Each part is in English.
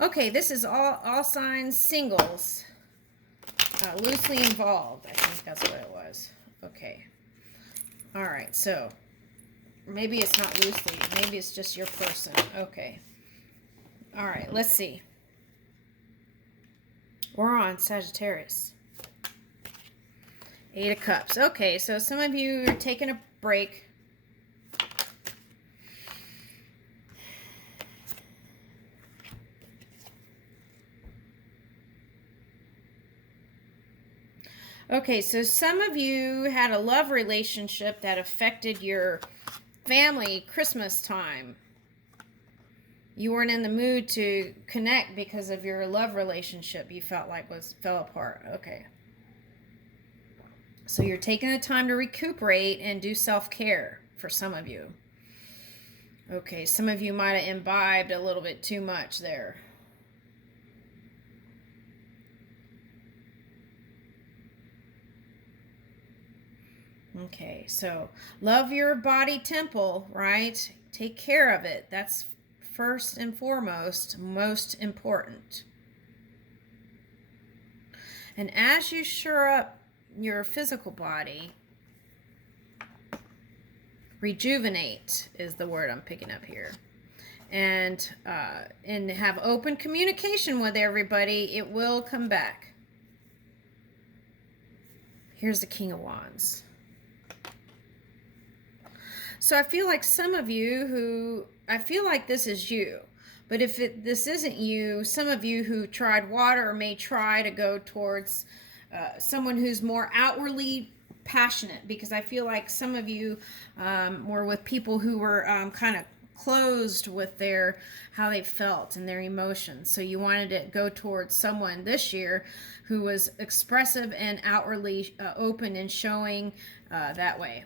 Okay, this is all signs singles. Loosely involved. I think that's what it was. Okay. All right, so maybe it's not loosely. Maybe it's just your person. Okay. All right, let's see. We're on Sagittarius. 8 of Cups. Okay, so some of you are taking a break. Okay, so some of you had a love relationship that affected your family Christmas time. You weren't in the mood to connect because of your love relationship you felt like fell apart. Okay. So you're taking the time to recuperate and do self-care for some of you. Okay, some of you might have imbibed a little bit too much there. Okay, so love your body temple, right? Take care of it. That's first and foremost, most important. And as you shore up your physical body, rejuvenate is the word I'm picking up here. And have open communication with everybody, it will come back. Here's the King of Wands. So I feel like some of you I feel like this is you. But if this isn't you, some of you who tried water may try to go towards someone who's more outwardly passionate, because I feel like some of you were with people who were kind of closed with how they felt and their emotions. So you wanted to go towards someone this year who was expressive and outwardly open and showing that way.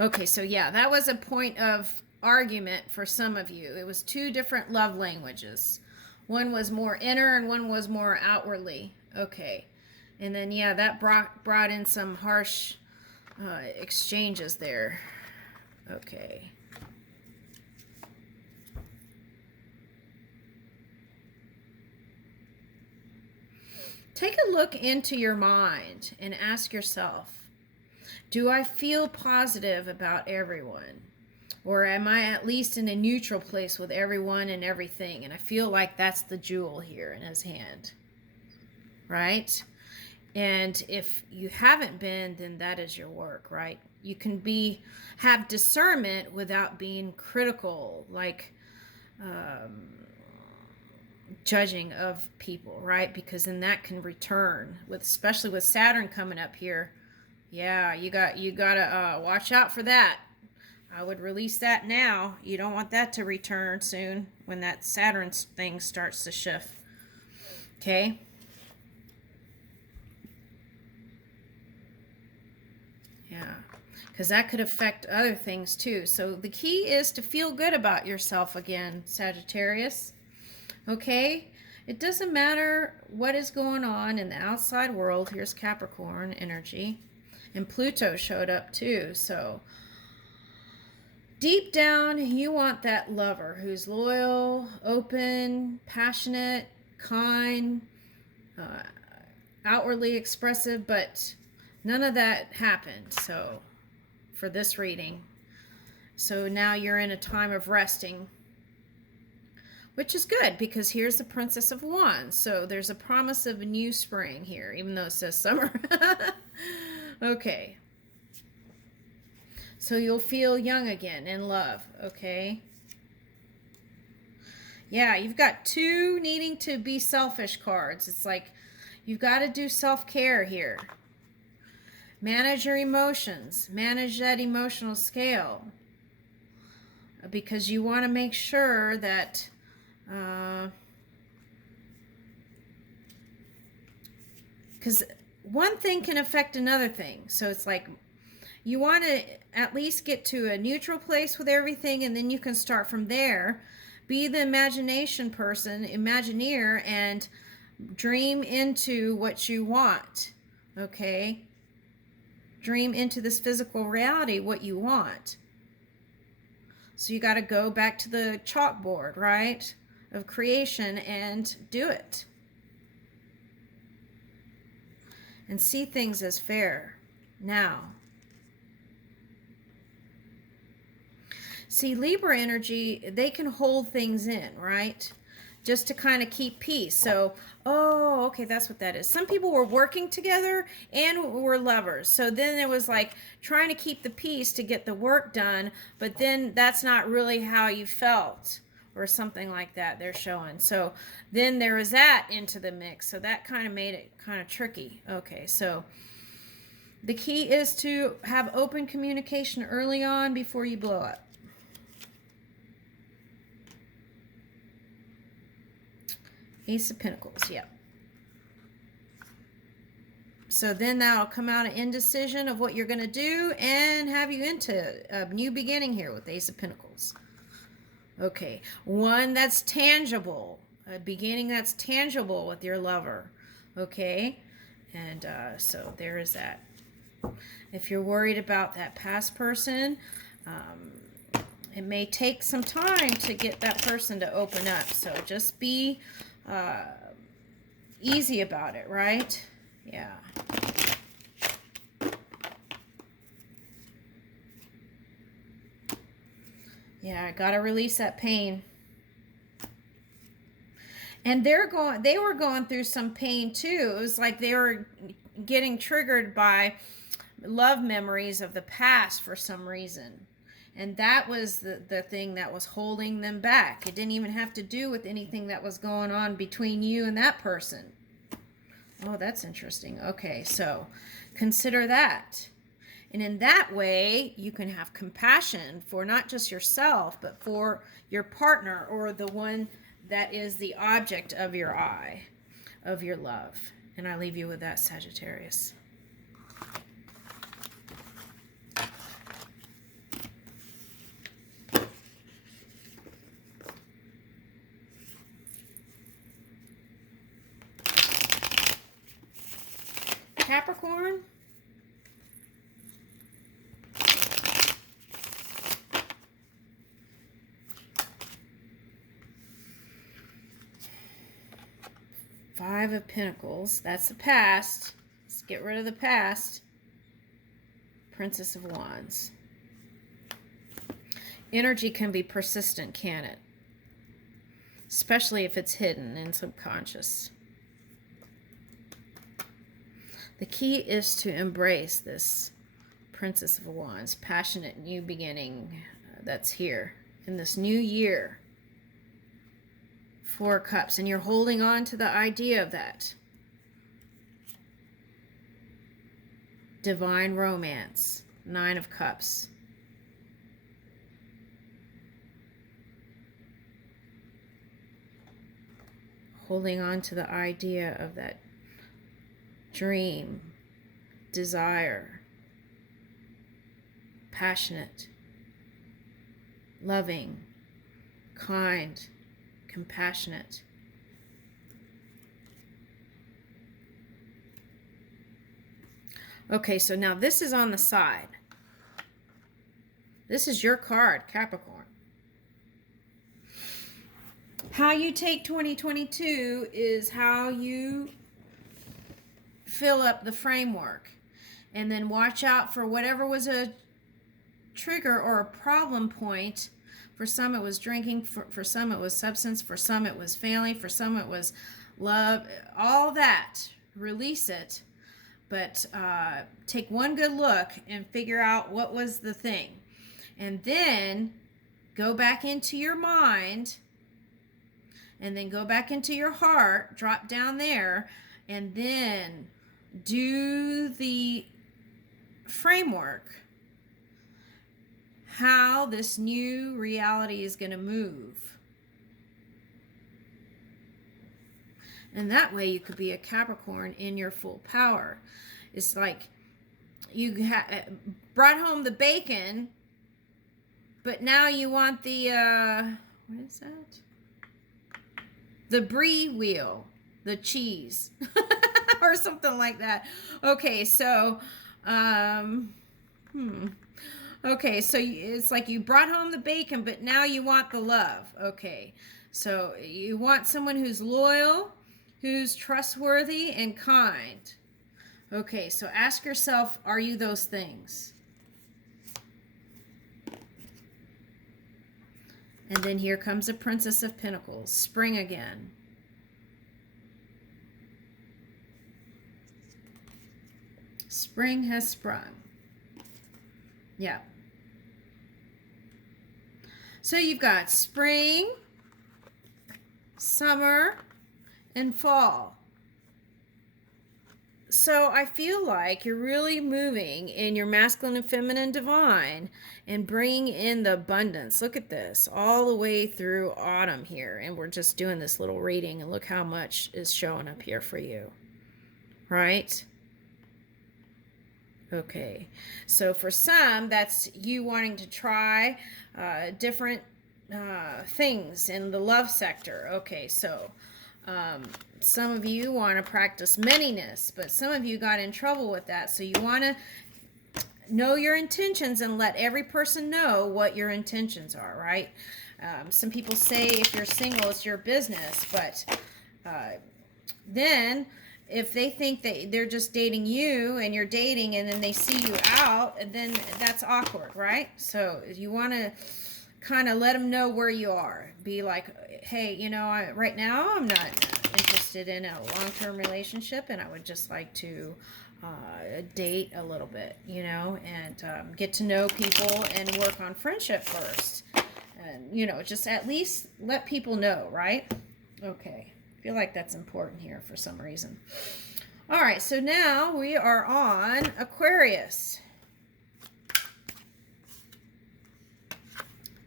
Okay, so yeah, that was a point of argument for some of you. It was 2 different love languages. One was more inner and one was more outwardly. Okay. And then, yeah, that brought in some harsh exchanges there. Okay. Take a look into your mind and ask yourself, do I feel positive about everyone? Or am I at least in a neutral place with everyone and everything? And I feel like that's the jewel here in his hand. Right? And if you haven't been, then that is your work, right? You can have discernment without being critical, like judging of people, right? Because then that can return, especially with Saturn coming up here. Yeah, you gotta watch out for that. I would release that now. You don't want that to return soon when that Saturn thing starts to shift. Okay? Yeah, because that could affect other things too. So the key is to feel good about yourself again, Sagittarius. Okay? It doesn't matter what is going on in the outside world. Here's Capricorn energy. And Pluto showed up too. So deep down, you want that lover who's loyal, open, passionate, kind, outwardly expressive, but none of that happened. So for this reading. So now you're in a time of resting, which is good because here's the Princess of Wands. So there's a promise of a new spring here, even though it says summer. Okay. So you'll feel young again in love, okay? Yeah, you've got 2 needing to be selfish cards. It's like you've got to do self-care here. Manage your emotions. Manage that emotional scale. Because you want to make sure that because one thing can affect another thing. So it's like you want to at least get to a neutral place with everything, and then you can start from there. Be the imagination person, Imagineer, and dream into what you want. Okay? Dream into this physical reality what you want. So you got to go back to the chalkboard, right? of creation and do it. And see things as fair now. See, Libra energy, they can hold things in, right? Just to kind of keep peace. So, oh, okay, that's what that is. Some people were working together and were lovers. So then it was like trying to keep the peace to get the work done, but then that's not really how you felt or something like that they're showing. So then there was that into the mix. So that kind of made it kind of tricky. Okay, so the key is to have open communication early on before you blow up. Ace of Pentacles, yep. So then that'll come out of indecision of what you're going to do and have you into a new beginning here with Ace of Pentacles. Okay, one that's tangible, a beginning that's tangible with your lover. Okay, and so there is that. If you're worried about that past person, it may take some time to get that person to open up. So just be easy about it, right? Yeah. Yeah, I gotta release that pain. And they were going through some pain too. It was like they were getting triggered by love memories of the past for some reason. And that was the thing that was holding them back. It didn't even have to do with anything that was going on between you and that person. Oh, that's interesting. Okay, so consider that. And in that way, you can have compassion for not just yourself, but for your partner or the one that is the object of your eye, of your love. And I leave you with that, Sagittarius. Capricorn. Five of Pentacles. That's the past. Let's get rid of the past. Princess of Wands. Energy can be persistent, can it? Especially if it's hidden and subconscious. The key is to embrace this Princess of Wands, passionate new beginning that's here in this new year. Four of Cups, and you're holding on to the idea of that. Divine romance, Nine of Cups. Holding on to the idea of that dream, desire, passionate, loving, kind, compassionate. Okay, so now this is on the side. This is your card, Capricorn. How you take 2022 is how you fill up the framework. And then watch out for whatever was a trigger or a problem point. For some it was drinking, for some it was substance, for some it was family, for some it was love, all that. Release it. But take one good look and figure out what was the thing. And then go back into your mind, and then go back into your heart, drop down there, and then do the framework. How this new reality is going to move. And that way you could be a Capricorn in your full power. It's like you brought home the bacon, but now you want the, what is that? The brie wheel, the cheese, or something like that. Okay, so, Okay, so it's like you brought home the bacon, but now you want the love. Okay, so you want someone who's loyal, who's trustworthy, and kind. Okay, so ask yourself, are you those things? And then here comes the Princess of Pentacles, spring again. Spring has sprung. Yeah. So you've got spring, summer, and fall. So I feel like you're really moving in your masculine and feminine divine and bringing in the abundance. Look at this, all the way through autumn here. And we're just doing this little reading, and look how much is showing up here for you. Right? Okay. So for some, that's you wanting to try different things in the love sector. Okay, so some of you want to practice manyness, but some of you got in trouble with that. So you want to know your intentions and let every person know what your intentions are, right? Some people say if you're single, it's your business, but then if they think that they're just dating you and you're dating and then they see you out, then that's awkward, right? So you want to kind of let them know where you are. Be like, hey, you know, right now I'm not interested in a long-term relationship, and I would just like to date a little bit, you know, and get to know people and work on friendship first. And, you know, just at least let people know, right? Okay. I feel like that's important here for some reason. All right, so now we are on Aquarius.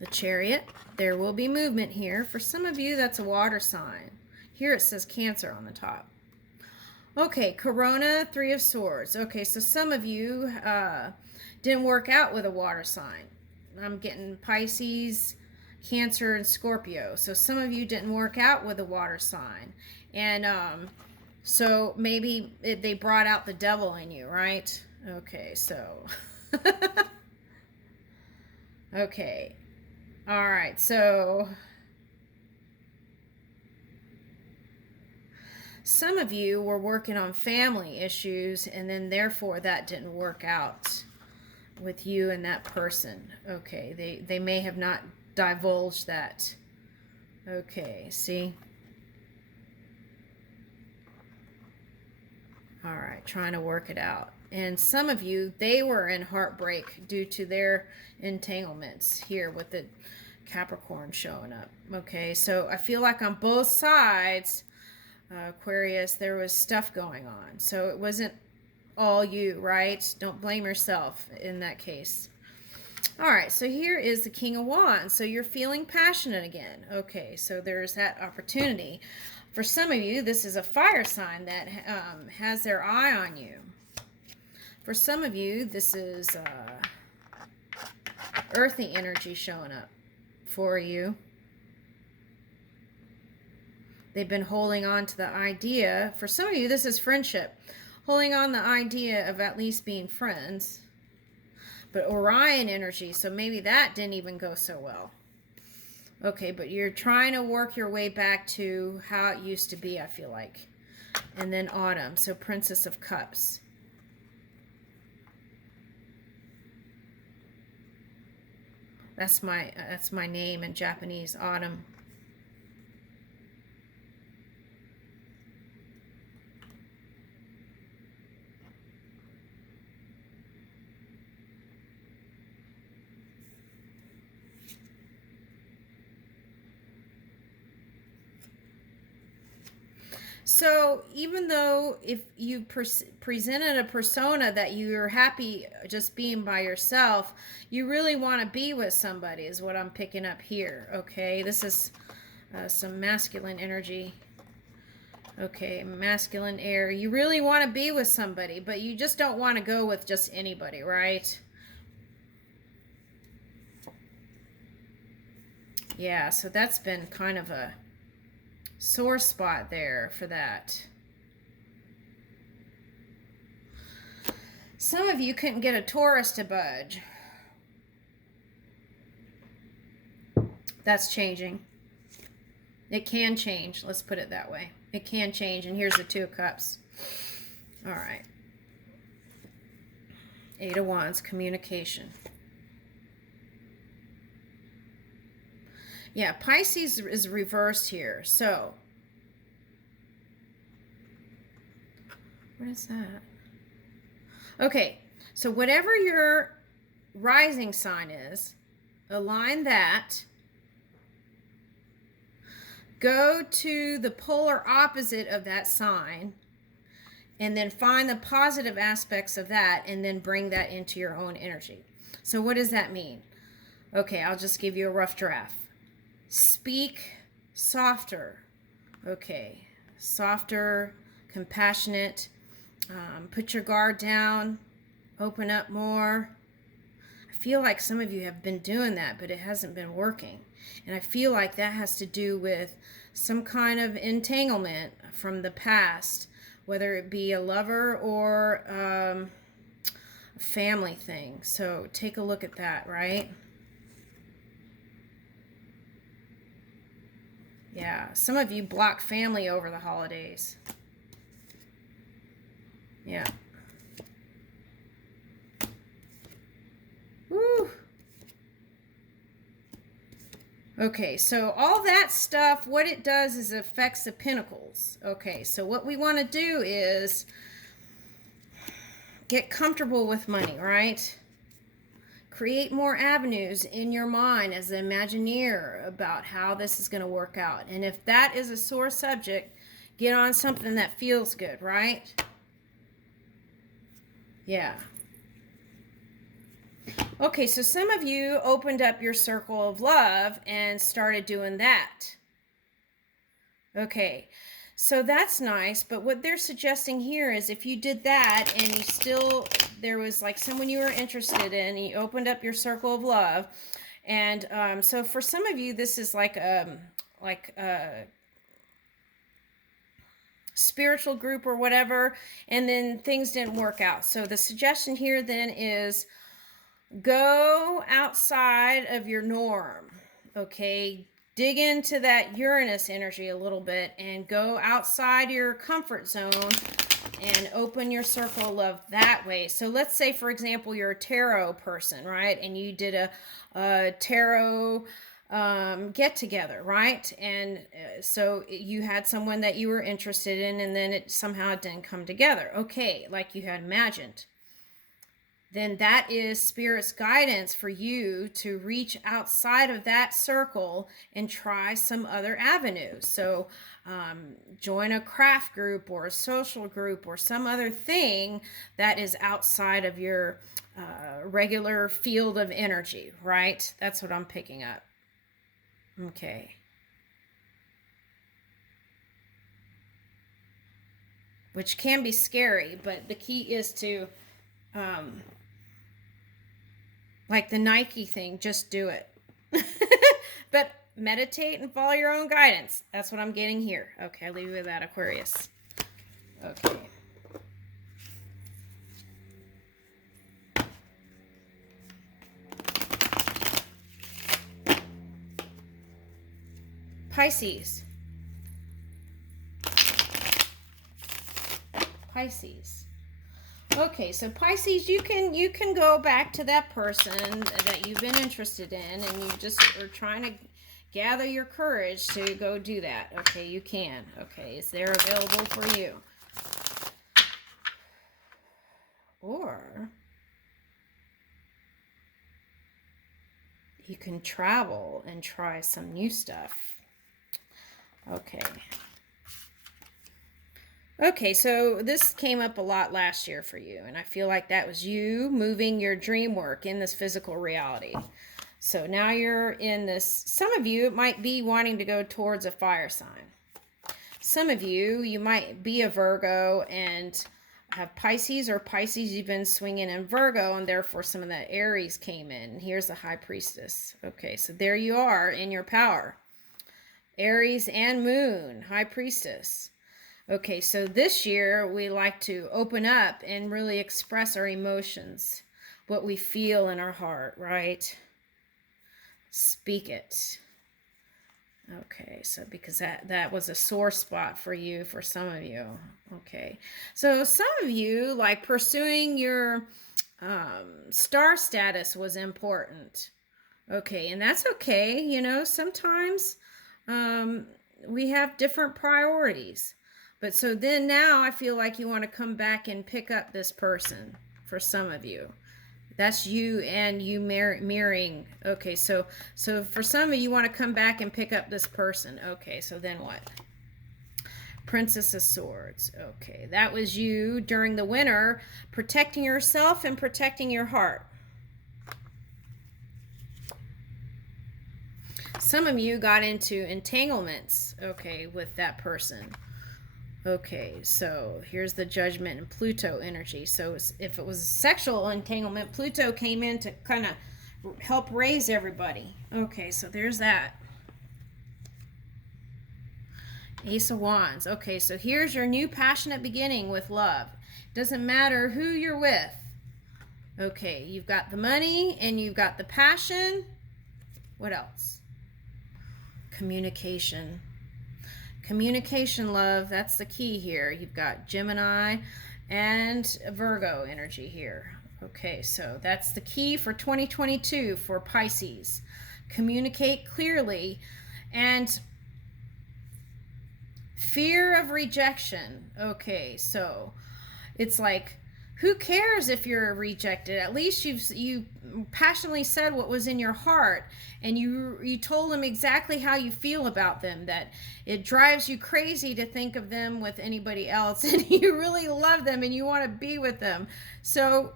The Chariot. There will be movement here. For some of you, that's a water sign. Here it says Cancer on the top. Okay, Corona, Three of Swords. Okay, so some of you didn't work out with a water sign. I'm getting Pisces, Cancer, and Scorpio. So some of you didn't work out with a water sign. And so maybe they brought out the devil in you, right? Okay, so... okay. All right, so... some of you were working on family issues, and then therefore that didn't work out with you and that person. Okay, they may have not divulged that. Okay, see? All right, trying to work it out. And some of you, they were in heartbreak due to their entanglements here with the Capricorn showing up. Okay, so I feel like on both sides, Aquarius, there was stuff going on. So it wasn't all you, right? Don't blame yourself in that case. All right, so here is the King of Wands. So you're feeling passionate again. Okay, so there's that opportunity. For some of you, this is a fire sign that has their eye on you. For some of you, this is earthy energy showing up for you. They've been holding on to the idea. For some of you, this is friendship. Holding on the idea of at least being friends. But Orion energy, so maybe that didn't even go so well. Okay, but you're trying to work your way back to how it used to be, I feel like. And then Autumn, so Princess of Cups. That's my name in Japanese, Autumn. So even though if you presented a persona that you're happy just being by yourself, you really want to be with somebody is what I'm picking up here. Okay, this is some masculine energy. Okay, masculine air. You really want to be with somebody, but you just don't want to go with just anybody, right? Yeah, so that's been kind of a sore spot there for that. Some of you couldn't get a Taurus to budge. That's changing. It can change. Let's put it that way. It can change. And here's the Two of Cups. All right. Eight of Wands, communication. Yeah, Pisces is reversed here. So, what is that? Okay, so whatever your rising sign is, align that. Go to the polar opposite of that sign, and then find the positive aspects of that, and then bring that into your own energy. So what does that mean? Okay, I'll just give you a rough draft. Speak softer. Okay, softer, compassionate. Put your guard down. Open up more. I feel like some of you have been doing that, but it hasn't been working. And I feel like that has to do with some kind of entanglement from the past, whether it be a lover or a family thing. So take a look at that, right? Yeah, some of you block family over the holidays. Yeah. Woo. Okay, so all that stuff, what it does is it affects the Pentacles. Okay, so what we want to do is get comfortable with money, right? Create more avenues in your mind as an Imagineer about how this is going to work out. And if that is a sore subject, get on something that feels good, right? Yeah. Okay, so some of you opened up your circle of love and started doing that. Okay, so that's nice, but what they're suggesting here is if you did that and you still, there was like someone you were interested in, you opened up your circle of love, and so for some of you, this is like a spiritual group or whatever, and then things didn't work out. So the suggestion here then is go outside of your norm, okay? Dig into that Uranus energy a little bit and go outside your comfort zone and open your circle of love that way. So let's say, for example, you're a tarot person, right? And you did a tarot get together, right? And so you had someone that you were interested in, and then it somehow didn't come together. Okay, like you had imagined. Then that is Spirit's guidance for you to reach outside of that circle and try some other avenues. So join a craft group or a social group or some other thing that is outside of your regular field of energy, right? That's what I'm picking up. Okay. Which can be scary, but the key is to... like the Nike thing, just do it. But meditate and follow your own guidance. That's what I'm getting here. Okay, I'll leave you with that, Aquarius. Okay. Pisces. Pisces. Okay, so Pisces, you can go back to that person that you've been interested in, and you just are trying to gather your courage to go do that. Okay, you can. Okay, it's there available for you. Or you can travel and try some new stuff. Okay. Okay, so this came up a lot last year for you, and I feel like that was you moving your dream work in this physical reality. So now you're in this, some of you, it might be wanting to go towards a fire sign. Some of you, you might be a Virgo and have Pisces, or Pisces you've been swinging in Virgo, and therefore some of that Aries came in. Here's the High Priestess. Okay, so there you are in your power. Aries and Moon, High Priestess. Okay, so this year we like to open up and really express our emotions, what we feel in our heart, right? Speak it. Okay, so because that was a sore spot for you, for some of you. Okay, so some of you, like, pursuing your star status was important. Okay, and that's okay. You know, sometimes we have different priorities. But so then now I feel like you want to come back and pick up this person for some of you. That's you and you mirroring. Okay, so for some of you want to come back and pick up this person. Okay, so then what? Princess of Swords. Okay, that was you during the winter, protecting yourself and protecting your heart. Some of you got into entanglements, okay, with that person. Okay, so here's the Judgment and Pluto energy. So if it was a sexual entanglement, Pluto came in to kind of help raise everybody. Okay, so there's that. Ace of Wands. Okay, so here's your new passionate beginning with love. Doesn't matter who you're with. Okay, you've got the money and you've got the passion. What else? Communication. Communication, love, that's the key here. You've got Gemini and Virgo energy here. Okay, so that's the key for 2022 for Pisces. Communicate clearly. And fear of rejection. Okay, so it's like, who cares if you're rejected? At least you passionately said what was in your heart, and you told them exactly how you feel about them, that it drives you crazy to think of them with anybody else, and you really love them and you want to be with them. So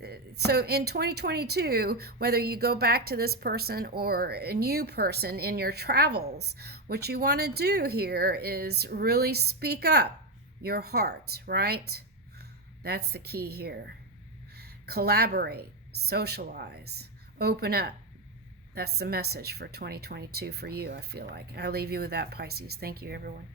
in 2022, whether you go back to this person or a new person in your travels, what you want to do here is really speak up your heart, right? That's the key here. Collaborate, socialize, open up. That's the message for 2022 for you, I feel like. I'll leave you with that, Pisces. Thank you, everyone.